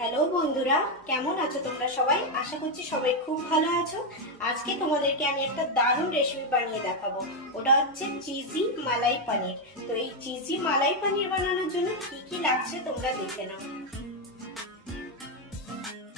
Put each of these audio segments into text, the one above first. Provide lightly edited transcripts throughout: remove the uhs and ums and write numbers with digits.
Hello বন্ধুরা, কেমন আছো তোমরা সবাই? আশা করছি সবাই খুব ভালো আছো। আজকে তোমাদেরকে আমি একটা দারুণ রেসিপি বানিয়ে দেখাবো। ওটা হচ্ছে চিজি মালাই পনির। তো এই চিজি মালাই পনির বানানোর জন্য কি কি লাগছে তোমরা দেখে নাও।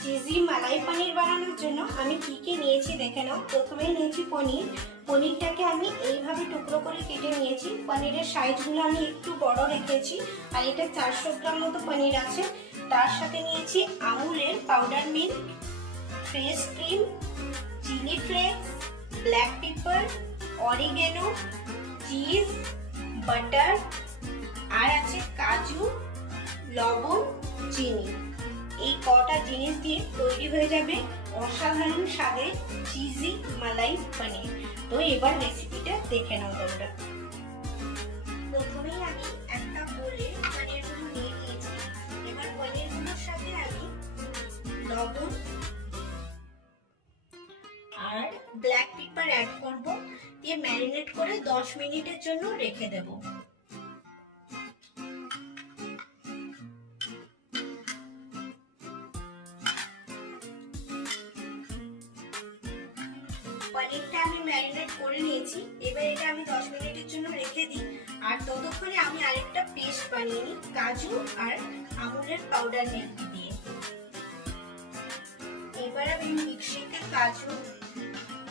চিজি মালাই পনির বানানোর জন্য আমি কি কি নিয়েছি দেখে নাও। প্রথমেই নিয়েছি পনির। পনিরটাকে আমি এইভাবে টুকরো করে কেটে নিয়েছি। পনিরের সাইজগুলো আমি একটু বড় রেখেছি। আর এটা 400 গ্রাম মতো পনির আছে। তার সাথে নিয়েছি আমুলের powder milk, fresh cream, chilli flakes, black pepper, oregano, cheese, butter, আর আছে কাজু, লবণ, চিনি। এই কটা জিনিস দিয়ে তৈরি হয়ে যাবে অসাধারণ স্বাদের চিজি মালাই পনির। তো এবার রেসিপিটা দেখে নাও তোমরা। প্রথমেই আমি একটা বোলে পনিরগুলো নিয়ে নিয়েছি। এবার পনিরগুলোর সাথে আমি লবণ আর ব্ল্যাক পেপার অ্যাড করব, দিয়ে ম্যারিনেট করে 10 মিনিটের জন্য রেখে দেব। পনিরটা আমি ম্যারিনেট করে নিয়েছি। এবার এটা আমি 10 মিনিটের জন্য রেখে দিই। আর ততক্ষণে আমি আরেকটা পেস্ট বানিয়ে নিই কাজু আর আমুলের পাউডার মিল্ক দিয়ে। এবার আমি মিক্সিতে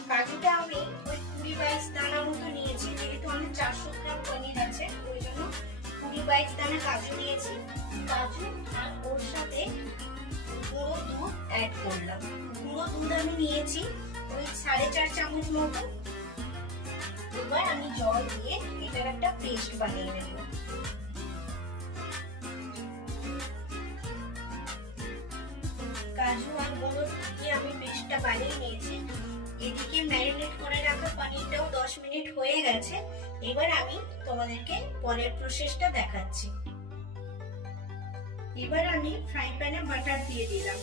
কাজুটা আমি ওই 20-22 দানা মতো নিয়েছি। যেহেতু আমি 400 গ্রাম পনির আছে, ওই জন্য 20-22 দানা কাজু নিয়েছি। কাজু আর ওর সাথে গুঁড়ো দুধ অ্যাড করলাম। গুঁড়ো দুধ আমি নিয়েছি ওই 4.5 চামচ মতো। এবার আমি জল দিয়ে এটার একটা পেস্ট বানিয়ে নেব। কাজু আর গুঁড়ো দিয়ে আমি পেস্টটা বানিয়ে নিয়েছি। এদিকে ম্যারিনেট করে রাখা পনিরটাও 10 মিনিট হয়ে গেছে। এবার আমি তোমাদেরকে পরের প্রসেসটা দেখাচ্ছি। এবার আমি ফ্রাই প্যানে বাটার দিয়ে দিলাম।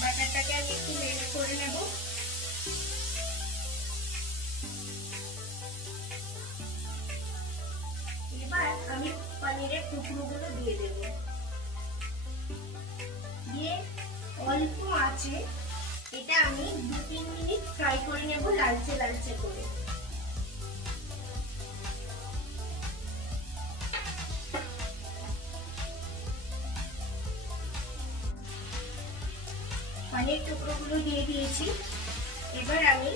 বাটারটাকে আমি একটু মেল্ট করে নেব। এবার আমি পনিরের টুকরোগুলো দিয়ে দেব। দিয়ে অল্প আঁচে এটা আমি 2-3 মিনিট ফ্রাই করে নেব, লালচে লালচে করে। পনির টুকরোগুলো দিয়ে দিয়েছি। এবার আমি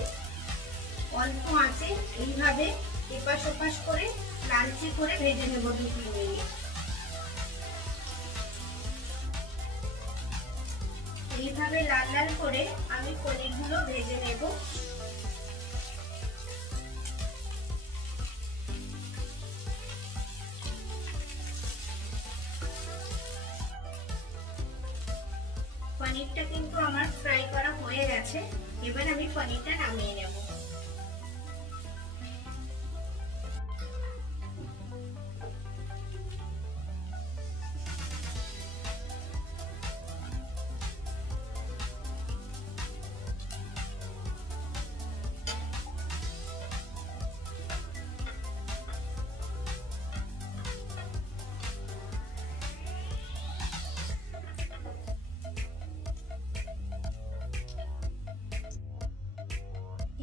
অল্প আঁচে এইভাবে এপাশ ওপাশ করে লালচে করে ভেজে নেব 2-3 মিনিট। এইভাবে লাল লাল করে আমি পনিরগুলো ভেজে নেব। পনিরটা কিন্তু আমার ফ্রাই করা হয়ে গেছে। এবার আমি পনিরটা নামিয়ে নেব।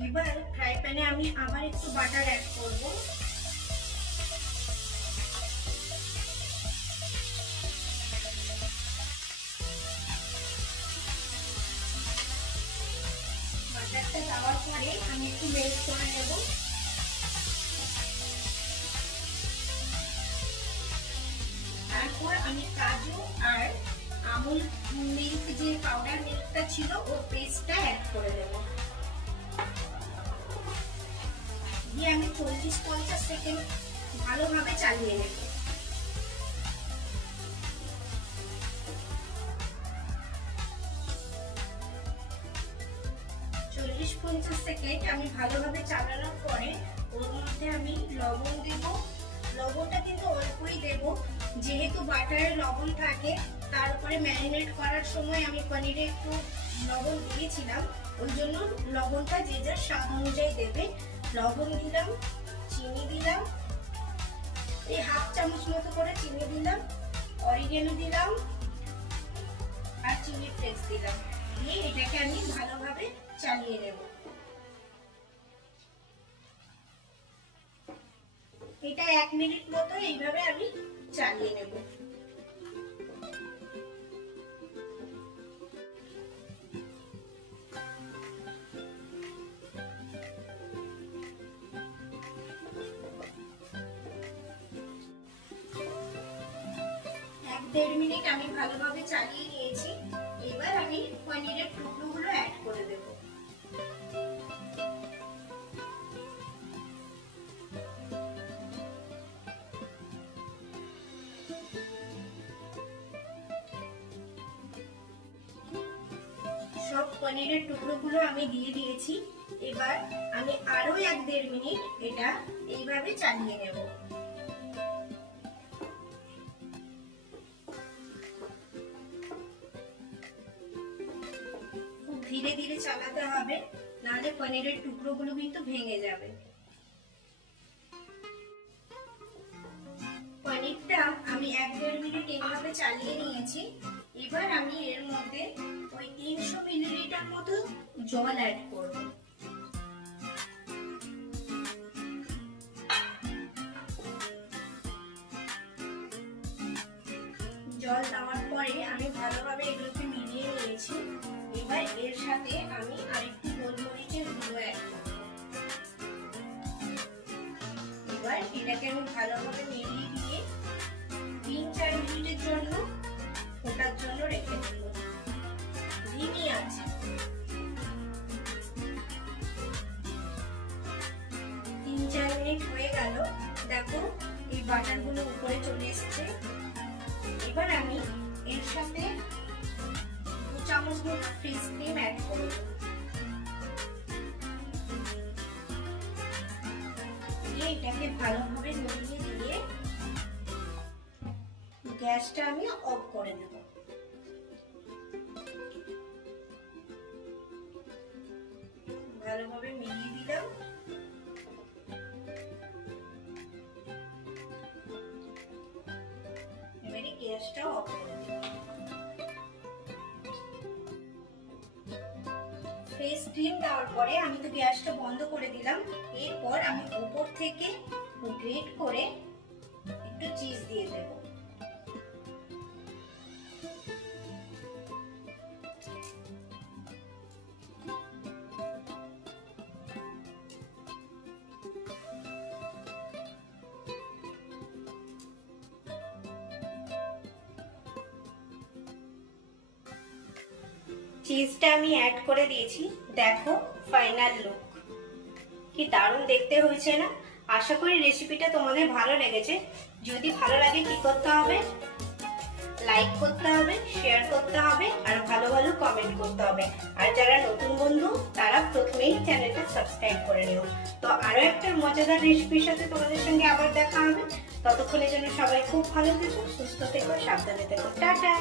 এবার ফ্রাই প্যানে আমি আবার একটু বাটার অ্যাড করব। বাটারটা দেওয়ার পরে আমি একটু মেল্ট করে নেব। তারপর আমি কাজু আর আমুল মিল্ক, যে পাউডার মিল্কটা ছিল, ওর পেস্টটা অ্যাড করে দেব। দিয়ে আমি 40-50 সেকেন্ড ভালোভাবে চালিয়ে নেব। 40-50 সেকেন্ড আমি ভালোভাবে চালানোর পরে ওর মধ্যে আমি লবণ দেব। লবণটা কিন্তু অল্পই দেব, যেহেতু বাটারে লবণ থাকে। তার উপরে ম্যারিনেট করার সময় আমি পনিরে একটু লবণ দিয়েছিলাম, ওই জন্য লবণটা যে যার স্বাদ অনুযায়ী দেবে। লবণ দিলাম, চিনি দিলাম, এই হাফ চামচ মতো করে চিনি দিলাম, অরিগেনো দিলাম আর চিলি ফ্লেক্স দিলাম, দিয়ে এটাকে আমি ভালোভাবে চালিয়ে নেব। এটা 1 মিনিট মতো এইভাবে আমি চালিয়ে নেব। দেড় মিনিট আমি ভালোভাবে চালিয়ে নিয়েছি। এবার আমি পনিরের টুকরোগুলো অ্যাড করে দেব। সব পনিরের টুকরোগুলো আমি দিয়ে দিয়েছি। এবার আমি আরো 1-1.5 মিনিট এটা এইভাবে চালিয়ে নেব। ধীরে ধীরে চালাতে হবে, নাহলে পনিরের টুকরোগুলো কিন্তু ভেঙে যাবে। পনিরটা আমি 1-1.5 মিনিট এইভাবে চালিয়ে নিয়েছি। এবার আমি এর মধ্যে ওই 300 মিলিলিটার মতো জল অ্যাড করব। জল দেওয়ার পরে আমি ভালোভাবে এগুলোকে মিলিয়ে নিয়েছি। এবার এর সাথে আমি আরেকটু গোলমরিচের গুঁড়ো অ্যাড করব। এবার এটাকে আমি ভালোভাবে মিলিয়ে দিয়ে 3-4 মিনিটের জন্য ফোটার জন্য রেখে দেব ধিমি আঁচে। 3-4 মিনিট হয়ে গেল, দেখো এই বাটারগুলো উপরে চলে এসেছে। এবার আমি এর সাথে 2 চামচ মতো ফ্রেশ ক্রিম অ্যাড করব। এটাকে ভালোভাবে মিলিয়ে দিয়ে গ্যাসটা আমি অফ করে দেব। ভালোভাবে মিলিয়ে দিলাম। এবারে গ্যাসটা অফ করে দেব। ফেস ক্রিম দেওয়ার পরে আমি তো গ্যাসটা বন্ধ করে দিলাম। এরপর আমি উপর থেকে গ্রেট করে একটু চিজ দিয়ে দেব। চিজটা আমি অ্যাড করে দিয়েছি, দেখো ফাইনাল লুক কি দারুণ দেখতে হয়েছে না? আশা করি রেসিপিটা তোমাদের ভালো লেগেছে। যদি ভালো লাগে কি করতে হবে? লাইক করতে হবে, শেয়ার করতে হবে আর ভালো ভালো কমেন্ট করতে হবে। আর যারা নতুন বন্ধু তারা প্রথমেই চ্যানেলটা সাবস্ক্রাইব করে নিও। তো আরো একটা মজাদার রেসিপির সাথে তোমাদের সঙ্গে আবার দেখা হবে। ততক্ষণের জন্য সবাই খুব ভালো থেকো, সুস্থ থেকো, সাবধানে থেকো। টাটা।